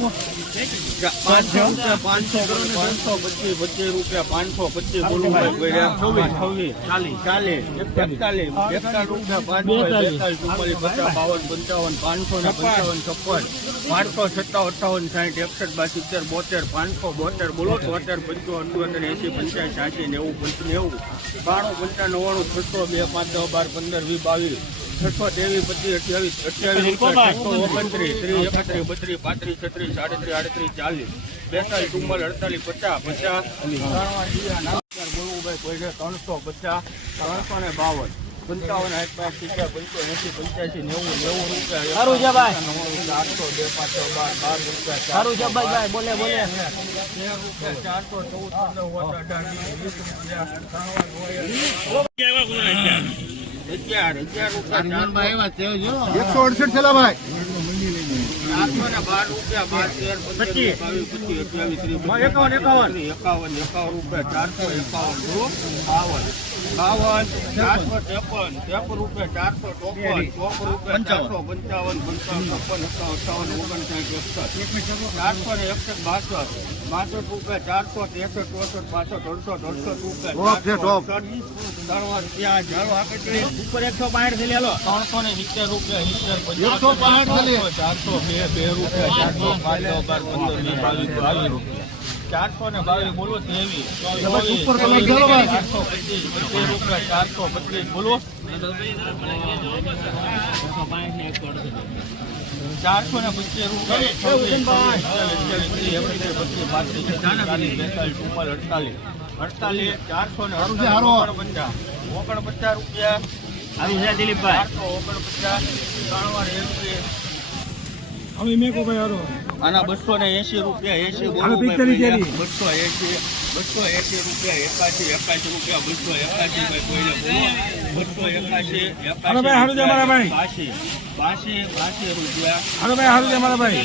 પાંચસો પાંચસો પાંચસો રૂપિયા પાંચસો પચીસ બોલું ચાલીસ ચાલીસ એકતાલીસ બાવન પંચાવન પાંચસો ને પંચાવન છપ્પન પાંચસો સત્તાવન અઠાવન સાઠ એકસઠ બાર સિત્તેર બોતેર પાંચસો બોતેર બોલો તોતેર પંચોતેર અઠ્યોતેર એસી પંચાસી છ્યાસી નેવું પંચ નેવું બાણું પંચાવન નવ્વાણું છસો બે પાંચ દસ બાર પંદર વીસ બાવીસ છસો ત્રેવીસ પચીસ અઠ્યાવીસ અઠ્યાવીસ છસો ઓગણત્રીસ ત્રીસ એકત્રીસ બત્રીસ પાંત્રીસ છત્રીસ સાડત્રીસ આડત્રીસ ચાલીસ બેતાલીસ ચુમ્માલીસ અડતાલીસ પચાસ પચાસ બોલવું કોઈ ત્રણસો પચાસ ત્રણસો ને બાવન પંચાવન આઠ સિત્તેર પંચો એસી પંચ્યાસી નેવું નેવું રૂપિયા આઠસો બે પાંચ બાર બાર રૂપિયા ચારસો ચૌદ રૂપિયા એકસો અડસઠ થેલા ભાઈ. એકાવન એકાવન. એકાવન એકાવન રૂપિયા ચારસો એકાવન બાવન. બાવન ચારસો ત્રેપન ત્રેપન રૂપિયા ચારસો ચોપન ચોપન રૂપિયા ચારસો પંચાવન. પંચાવન છપ્પન અઠાવન ઓગણસાઠ એકસઠ. ચારસો ને એકસઠ બાસઠ. બાસઠ રૂપિયા ચારસો ત્રેસઠ ચોસઠ બાસઠ અડસઠ અડસઠ રૂપિયા એકસો પાંઠ લેલો ત્રણસો ને સિત્તેર રૂપિયા એકસો પાંઠ ચારસો બે બે રૂપિયા ચારસો પાંચ પંદર વીસ બાવીસ બાવીસ રૂપિયા ચારસો ને બાવીસ બોલો તેવી. ચારસો પચીસ પચીસ ચારસો પચીસ બોલો ચારસો ને પચીસ રૂપિયા બત્રીસ, પાંત્રીસ, બેતાલીસ, ઉપર અડતાલીસ અડતાલીસ ચારસો ને. ઓગણપચાસ. ઓગણપચાસ રૂપિયા. સારું છે દિલીપભાઈ. ચારસો ઓગણપચાસ. ત્રણ એકવીસ હવે મેં કહું ભાઈ હારો. આના બસો ને એસી રૂપિયા એસી. બસો એસી બસો એસી રૂપિયા એકાસી એકાસી રૂપિયા બસો એકાસી ભાઈ કોઈને બસો એકાસી હાલો ભાઈ, હારું છે અમારા ભાઈ. બાસી બાસી બાસી રૂપિયા. હાલો ભાઈ હારું છે મારા ભાઈ.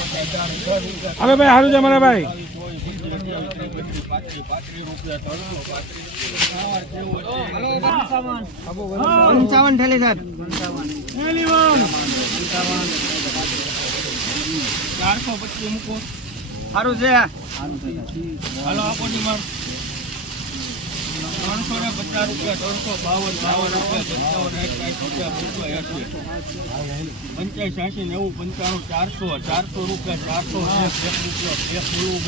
બોલવું ભાઈ હારું છે મારા ભાઈ. પંચાવન થેલી સાહેબ. ચારસો પચીસ મૂકો સારું છે. હાલો આપો ડિમાન્ડ ત્રણસો ને પચાસ રૂપિયા ત્રણસો બાવન બાવન રૂપિયા એસી પંચ્યાસી નેવું પંચાણું ચારસો ચારસો રૂપિયા ચારસો એક રૂપિયા એક. બોલવું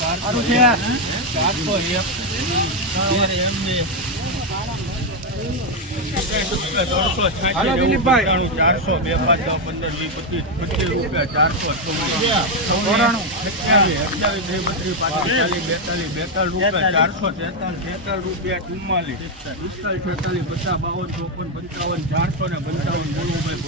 ચારસો. એક. ચારસો એક તેર એમ બે હાલો દિલીપભાઈ. ચારસો બે પાંચ પંદર વીસ પચીસ પચીસ રૂપિયા ચારસો અઠ્યાવીસ બત્રીસ પાંત્રીસ બેતાલીસ બેતાલીસ રૂપિયા ચારસો તેતાલીસ તેતાલીસ રૂપિયા ચુમ્માલીસ પિસ્તાલીસ છેતાલીસ પચાસ બાવન ચોપન પંચાવન, ચારસો ને પંચાવન બોલવું ભાઈ